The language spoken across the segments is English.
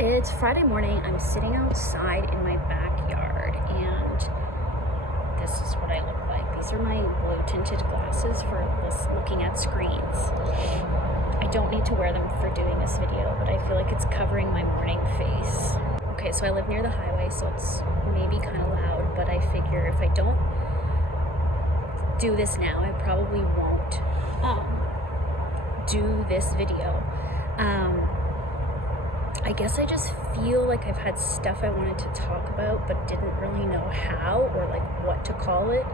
It's Friday morning. I'm sitting outside in my backyard, and this is what I look like. These are my blue tinted glasses for looking at screens. I don't need to wear them for doing this video, but I feel like it's covering my morning face. Okay, so I live near the highway, so it's maybe kind of loud, but I figure if I don't do this now, I probably won't do this video. I guess I just feel like I've had stuff I wanted to talk about but didn't really know how or like what to call it.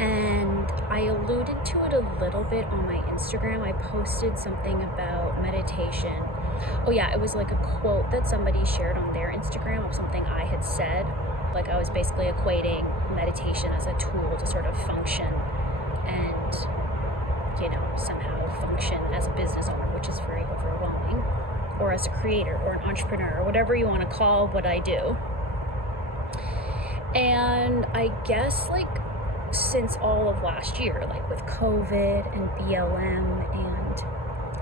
And I alluded to it a little bit on my Instagram. I posted something about meditation. Oh yeah, it was like a quote that somebody shared on their Instagram of something I had said. Like I was basically equating meditation as a tool to sort of function and, somehow function as a business owner, which is very overwhelming. Or as a creator or an entrepreneur or whatever you want to call what I do. And I guess since all of last year, with COVID and BLM and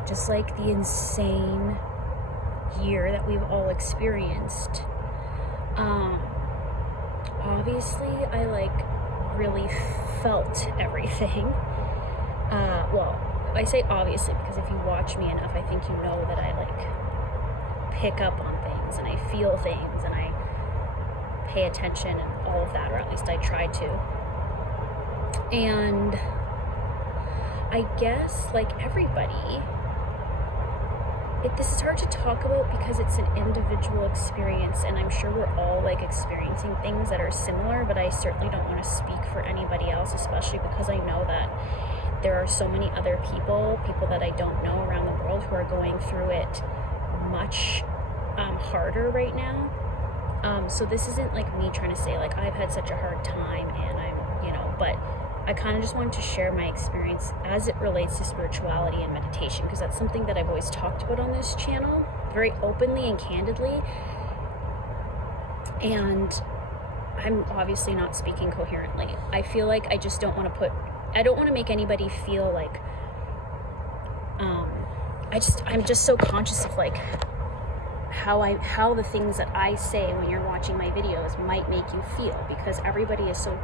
just the insane year that we've all experienced, obviously I really felt everything. Well, I say obviously because if you watch me enough, I think you know that I pick up on things and I feel things and I pay attention and all of that, or at least I try to. And I guess everybody, this is hard to talk about because it's an individual experience, and I'm sure we're all experiencing things that are similar, but I certainly don't want to speak for anybody else, especially because I know that there are so many other people that I don't know around the world who are going through it much harder right now. So this isn't me trying to say I've had such a hard time and I'm, but I kind of just wanted to share my experience as it relates to spirituality and meditation, because that's something that I've always talked about on this channel very openly and candidly. And I'm obviously not speaking coherently. I feel I just don't want to make anybody feel I'm just so conscious of how the things that I say when you're watching my videos might make you feel, because everybody is so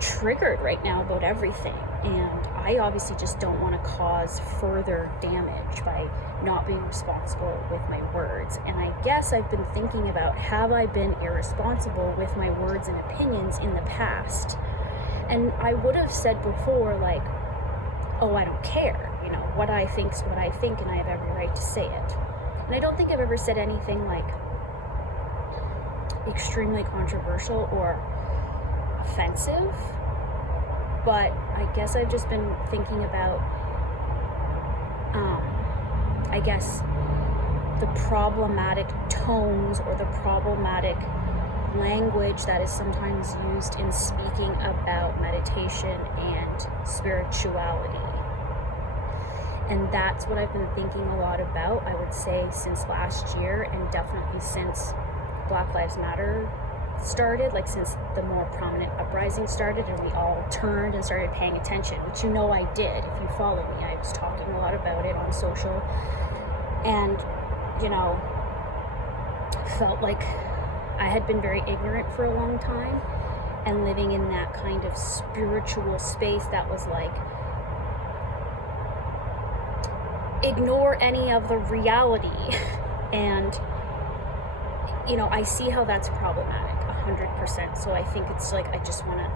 triggered right now about everything, and I obviously just don't want to cause further damage by not being responsible with my words. And I guess I've been thinking about, have I been irresponsible with my words and opinions in the past? And I would have said before, oh, I don't care, what I think's what I think, and I have every right to say it. And I don't think I've ever said anything extremely controversial or offensive, but I guess I've just been thinking about, the problematic tones or the problematic language that is sometimes used in speaking about meditation and spirituality. And that's what I've been thinking a lot about, I would say, since last year, and definitely since Black Lives Matter started, since the more prominent uprising started and we all turned and started paying attention, which I did. If you follow me, I was talking a lot about it on social, and felt like I had been very ignorant for a long time, and living in that kind of spiritual space that was ignore any of the reality. And I see how that's problematic 100%. So I think it's I just want to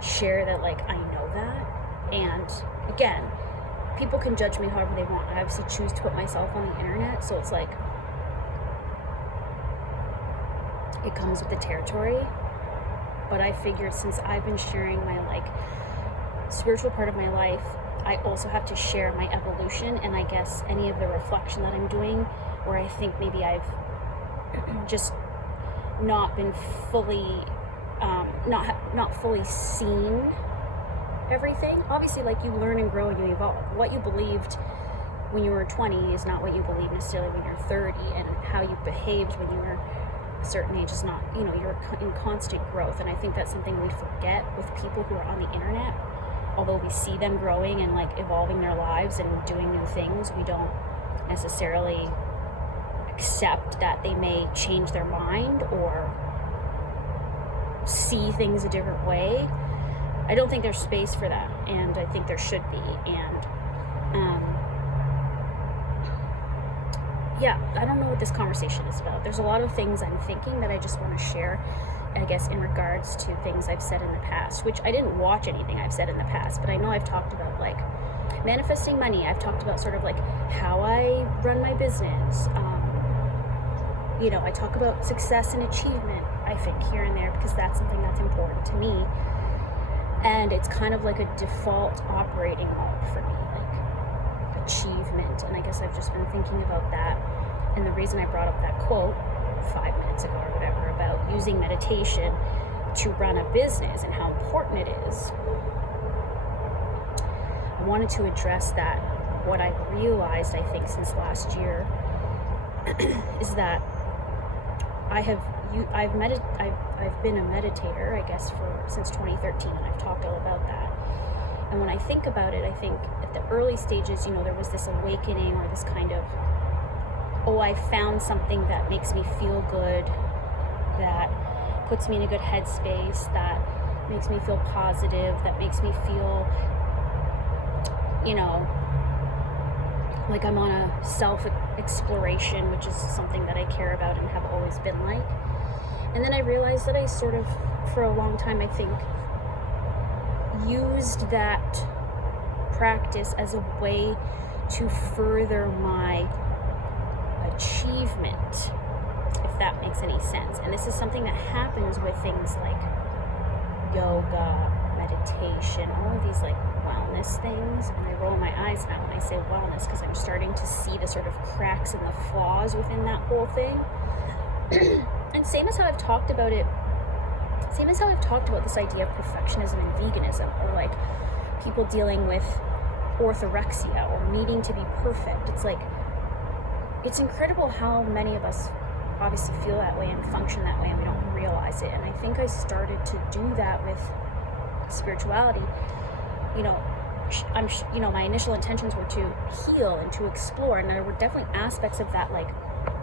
share that I know that. And again, people can judge me however they want. I obviously choose to put myself on the internet, so it's it comes with the territory. But I figured since I've been sharing my spiritual part of my life, I also have to share my evolution, and I guess any of the reflection that I'm doing where I think maybe I've just not been fully not fully seen everything. Obviously, you learn and grow and you evolve. What you believed when you were 20 is not what you believe necessarily when you're 30, and how you behaved when you were a certain age is not, you're in constant growth. And I think that's something we forget with people who are on the internet. Although we see them growing and evolving their lives and doing new things, we don't necessarily accept that they may change their mind or see things a different way. I don't think there's space for that, and I think there should be. And yeah, I don't know what this conversation is about. There's a lot of things I'm thinking that I just want to share, I guess, in regards to things I've said in the past, which I didn't watch anything I've said in the past, but I know I've talked about like manifesting money. I've talked about sort of like how I run my business. You know, I talk about success and achievement, I think, here and there, because that's something that's important to me. And it's kind of like a default operating mode for me, like achievement. And I guess I've just been thinking about that. And the reason I brought up that quote 5 minutes ago or whatever about using meditation to run a business and how important it is, I wanted to address that. What I've realized, I think, since last year is that I've been a meditator, I guess, since 2013, and I've talked all about that. And when I think about it, I think at the early stages, you know, there was this awakening or this kind of, oh, I found something that makes me feel good, that puts me in a good headspace, that makes me feel positive, that makes me feel, you know, like I'm on a self-exploration, which is something that I care about and have always been like. And then I realized that I sort of, for a long time, I think, used that practice as a way to further my achievement, if that makes any sense. And this is something that happens with things like yoga, meditation, all of these like wellness things. And I roll my eyes now when I say wellness, because I'm starting to see the sort of cracks and the flaws within that whole thing. And same as how I've talked about this idea of perfectionism and veganism, or like people dealing with orthorexia or needing to be perfect. It's like, it's incredible how many of us obviously feel that way and function that way, and we don't realize it. And I think I started to do that with spirituality. You know, my initial intentions were to heal and to explore, and there were definitely aspects of that, like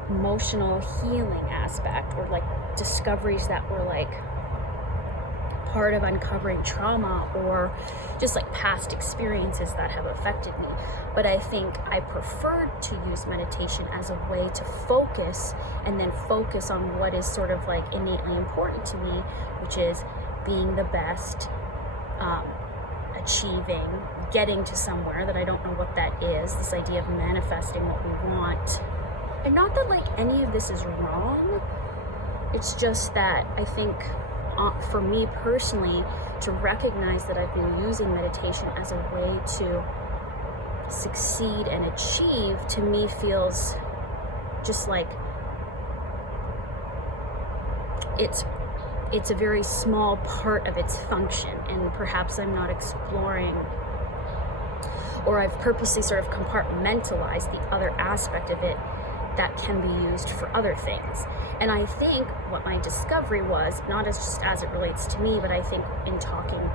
emotional healing aspect, or like discoveries that were like part of uncovering trauma, or just like past experiences that have affected me. But I think I preferred to use meditation as a way to focus, and then focus on what is sort of like innately important to me, which is being the best, achieving, getting to somewhere that I don't know what that is, this idea of manifesting what we want. And not that like any of this is wrong, it's just that I think for me personally, to recognize that I've been using meditation as a way to succeed and achieve, to me feels just like it's a very small part of its function, and perhaps I'm not exploring, or I've purposely sort of compartmentalized the other aspect of it that can be used for other things. And I think what my discovery was, not as just as it relates to me, but I think in talking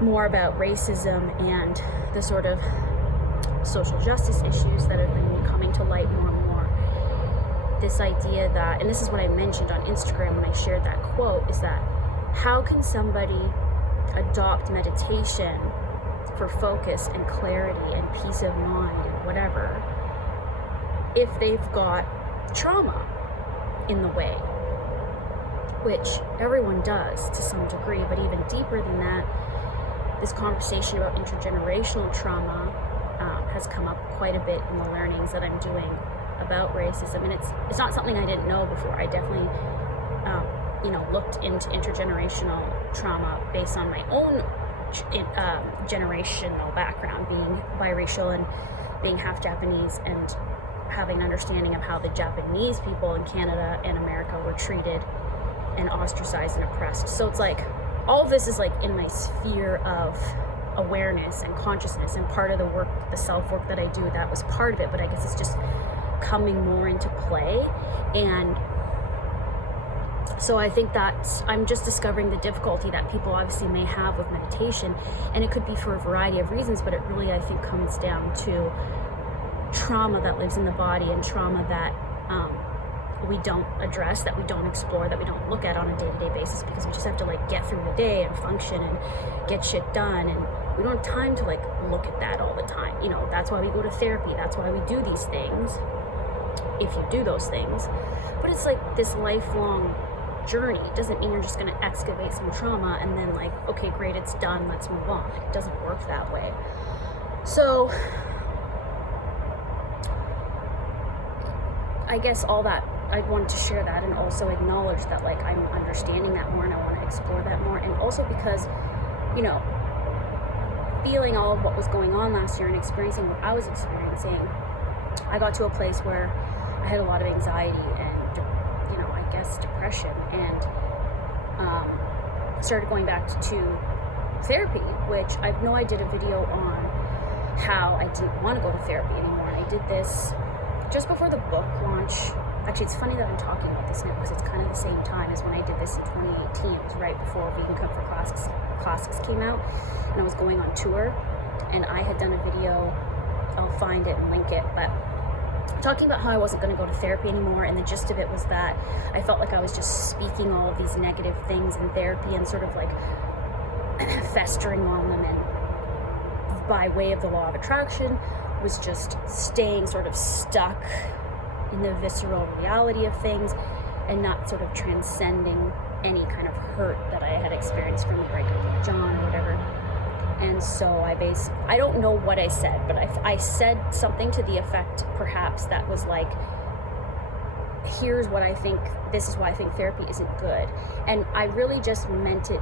more about racism and the sort of social justice issues that have been coming to light more and more, this idea that, and this is what I mentioned on Instagram when I shared that quote, is that how can somebody adopt meditation for focus and clarity and peace of mind and whatever, if they've got trauma in the way, which everyone does to some degree. But even deeper than that, this conversation about intergenerational trauma has come up quite a bit in the learnings that I'm doing about racism. And it's not something I didn't know before. I definitely looked into intergenerational trauma based on my own generational background, being biracial and being half Japanese, and having an understanding of how the Japanese people in Canada and America were treated and ostracized and oppressed. So it's like all of this is like in my sphere of awareness and consciousness, and part of the work, the self-work that I do, that was part of it, but I guess it's just coming more into play. And so I think that I'm just discovering the difficulty that people obviously may have with meditation, and it could be for a variety of reasons, but it really, I think, comes down to trauma that lives in the body, and trauma that we don't address, that we don't explore, that we don't look at on a day-to-day basis, because we just have to like get through the day and function and get shit done, and we don't have time to like look at that all the time. You know, that's why we go to therapy, that's why we do these things, if you do those things. But it's like this lifelong journey. It doesn't mean you're just going to excavate some trauma and then like, okay, great, it's done, let's move on. It doesn't work that way. So I guess all that, I wanted to share that, and also acknowledge that like I'm understanding that more and I want to explore that more. And also because, you know, feeling all of what was going on last year and experiencing what I was experiencing, I got to a place where I had a lot of anxiety and, you know, I guess depression, and started going back to therapy, which I know I did a video on how I didn't want to go to therapy anymore. And I did this just before the book launch. Actually, it's funny that I'm talking about this now because it's kind of the same time as when I did this in 2018. It was right before Vegan Comfort Classics came out, and I was going on tour, and I had done a video, I'll find it and link it, but talking about how I wasn't going to go to therapy anymore. And the gist of it was that I felt like I was just speaking all of these negative things in therapy and sort of like festering on them, and by way of the law of attraction was just staying sort of stuck in the visceral reality of things and not sort of transcending any kind of hurt that I had experienced from the breakup with John or whatever. And so I don't know what I said, but I said something to the effect perhaps that was like, here's what I think, this is why I think therapy isn't good. And I really just meant it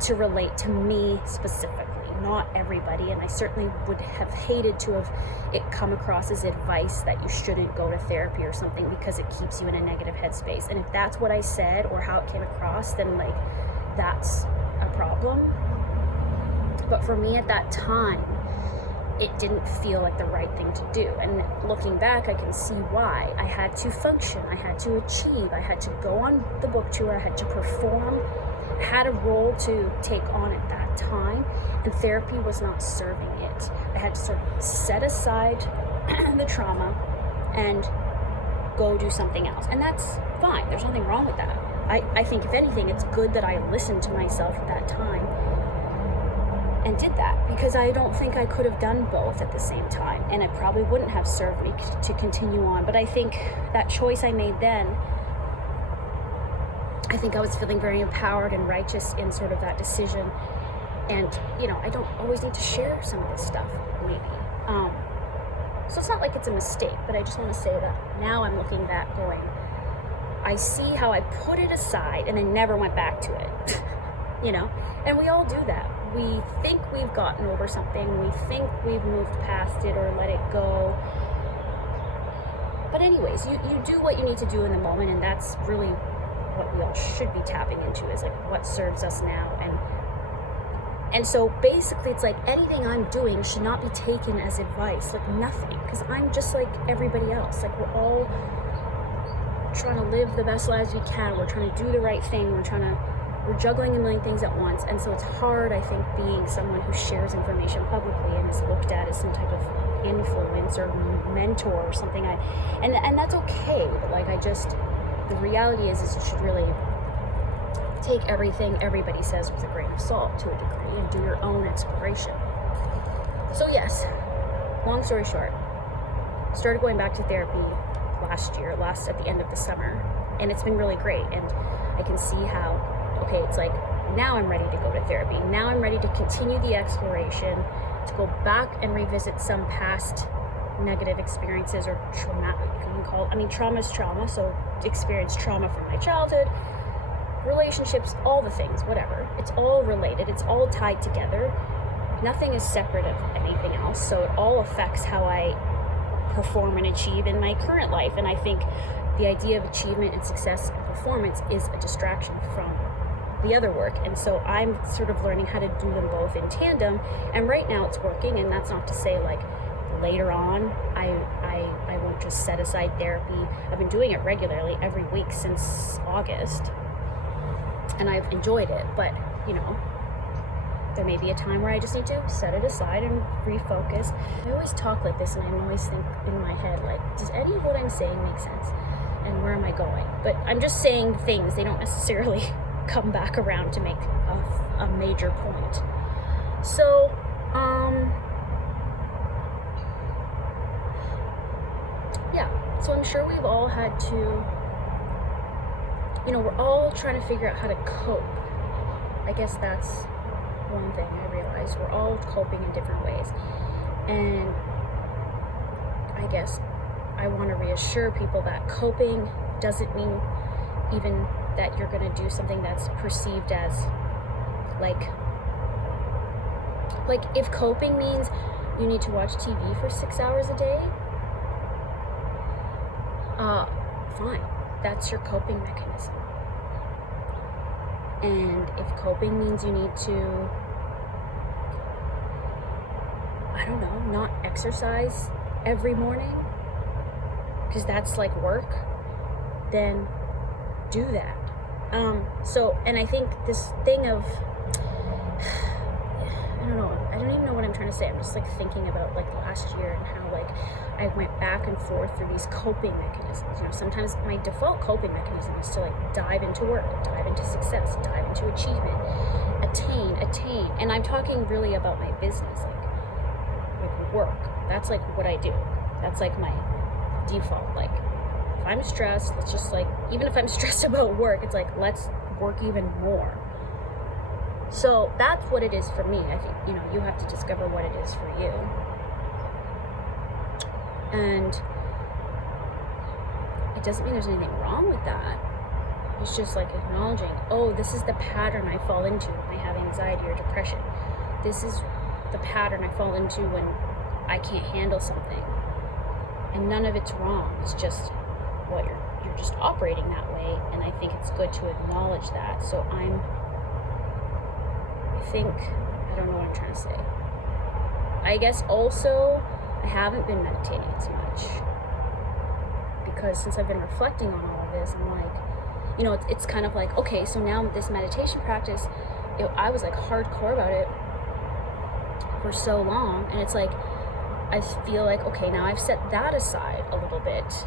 to relate to me specifically, not everybody. And I certainly would have hated to have it come across as advice that you shouldn't go to therapy or something because it keeps you in a negative headspace. And if that's what I said or how it came across, then like that's a problem. But for me at that time, it didn't feel like the right thing to do. And looking back, I can see why. I had to function, I had to achieve, I had to go on the book tour, I had to perform, I had a role to take on at that time, and therapy was not serving it. I had to sort of set aside the trauma and go do something else. And that's fine, there's nothing wrong with that. I think if anything, it's good that I listened to myself at that time and did that, because I don't think I could have done both at the same time, and it probably wouldn't have served me to continue on. But I think that choice I made then, I think I was feeling very empowered and righteous in sort of that decision. And, you know, I don't always need to share some of this stuff, maybe. So it's not like it's a mistake, but I just want to say that now I'm looking back going, I see how I put it aside and then never went back to it, you know? And we all do that. We think we've gotten over something, we think we've moved past it or let it go. But anyways, you do what you need to do in the moment, and that's really what we all should be tapping into, is like what serves us now. And so basically it's like anything I'm doing should not be taken as advice, like nothing, because I'm just like everybody else. Like we're all trying to live the best lives we can, we're trying to do the right thing, we're juggling a million things at once. And so it's hard, I think, being someone who shares information publicly and is looked at as some type of influence or mentor or something. And that's okay. But like, the reality is you should really take everything everybody says with a grain of salt to a degree and do your own exploration. So yes, long story short, started going back to therapy last at the end of the summer, and it's been really great. And I can see how, okay, it's like, now I'm ready to go to therapy. Now I'm ready to continue the exploration, to go back and revisit some past negative experiences or traumatic, you can call it. I mean, trauma is trauma, so experience trauma from my childhood, relationships, all the things, whatever. It's all related. It's all tied together. Nothing is separate of anything else. So it all affects how I perform and achieve in my current life. And I think the idea of achievement and success and performance is a distraction from the other work. And so I'm sort of learning how to do them both in tandem. And right now it's working. And that's not to say like later on I won't just set aside therapy. I've been doing it regularly every week since August, and I've enjoyed it. But you know, There may be a time where I just need to set it aside and refocus. I always talk like this, and I always think in my head, like, does any of what I'm saying make sense? And where am I going? But I'm just saying things. They don't necessarily come back around to make a major point. So, yeah. So I'm sure we've all had to, we're all trying to figure out how to cope. I guess that's one thing I realized. We're all coping in different ways. And I guess I want to reassure people that coping doesn't mean even that you're going to do something that's perceived as like if coping means you need to watch TV for 6 hours a day, fine. That's your coping mechanism. And if coping means you need to, I don't know, not exercise every morning, because that's like work, then do that. And I think this thing of, I don't even know what I'm trying to say. I'm just like thinking about like last year and how like I went back and forth through these coping mechanisms. Sometimes my default coping mechanism is to like dive into work, dive into success, dive into achievement, attain. And I'm talking really about my business, like work. That's like what I do. That's like my default. Like if I'm stressed, let's just like, even if I'm stressed about work, it's like, let's work even more. So that's what it is for me. I think, you have to discover what it is for you. And it doesn't mean there's anything wrong with that. It's just like acknowledging, oh, this is the pattern I fall into when I have anxiety or depression. This is the pattern I fall into when I can't handle something. And none of it's wrong. It's just what you're just operating that way. And I think it's good to acknowledge that. So I don't know what I'm trying to say. I guess also I haven't been meditating as much because since I've been reflecting on all of this, I'm like, it's kind of like, okay, so now this meditation practice, I was like hardcore about it for so long, and it's like, I feel like, okay, now I've set that aside a little bit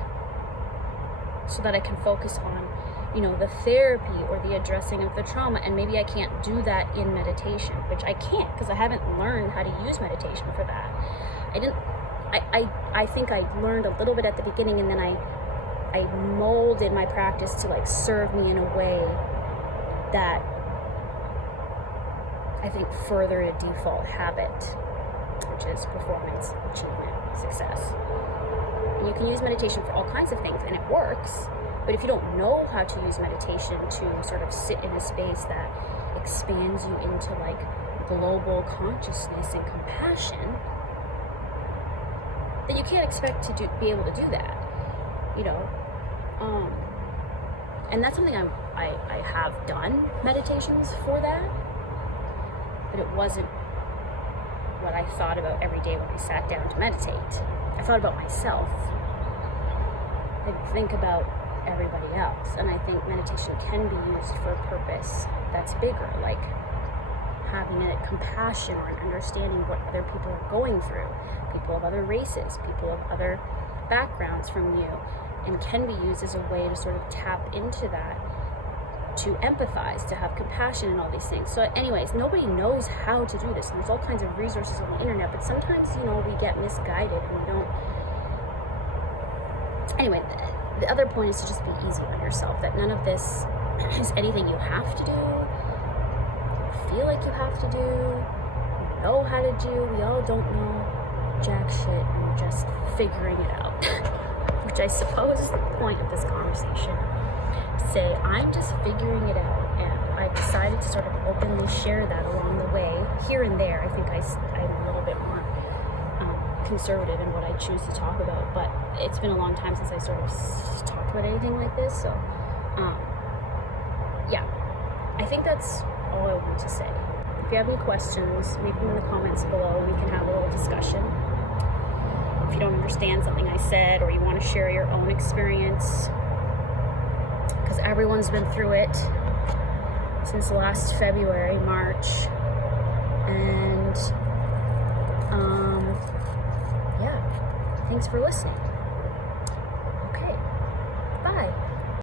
so that I can focus on the therapy or the addressing of the trauma. And maybe I can't do that in meditation, which I can't because I haven't learned how to use meditation for that. I think I learned a little bit at the beginning, and then I molded my practice to like serve me in a way that I think furthered a default habit, which is performance, achievement, success. And you can use meditation for all kinds of things, and it works. But if you don't know how to use meditation to sort of sit in a space that expands you into like global consciousness and compassion, then you can't expect to be able to do that, and that's something I have done meditations for that, but it wasn't what I thought about every day when I sat down to meditate. I thought about myself. I didn't think about everybody else. And I think meditation can be used for a purpose that's bigger, like having a compassion or an understanding what other people are going through, people of other races, people of other backgrounds from you, and can be used as a way to sort of tap into that, to empathize, to have compassion and all these things. So anyways, nobody knows how to do this, and there's all kinds of resources on the internet, but sometimes, we get misguided and we don't. Anyway, the other point is to just be easy on yourself, that none of this is anything you have to do, feel like you have to do, know how to do. We all don't know jack shit, and we're just figuring it out. Which I suppose is the point of this conversation. Say, I'm just figuring it out, and I've decided to sort of openly share that along the way. Here and there, I think I'm a little bit more conservative in what I choose to talk about, but it's been a long time since I sort of talked about anything like this, so yeah, I think that's all I want to say. If you have any questions, leave them in the comments below. We can have a little discussion. If you don't understand something I said, or you want to share your own experience, because everyone's been through it since last February, March, And yeah, thanks for listening.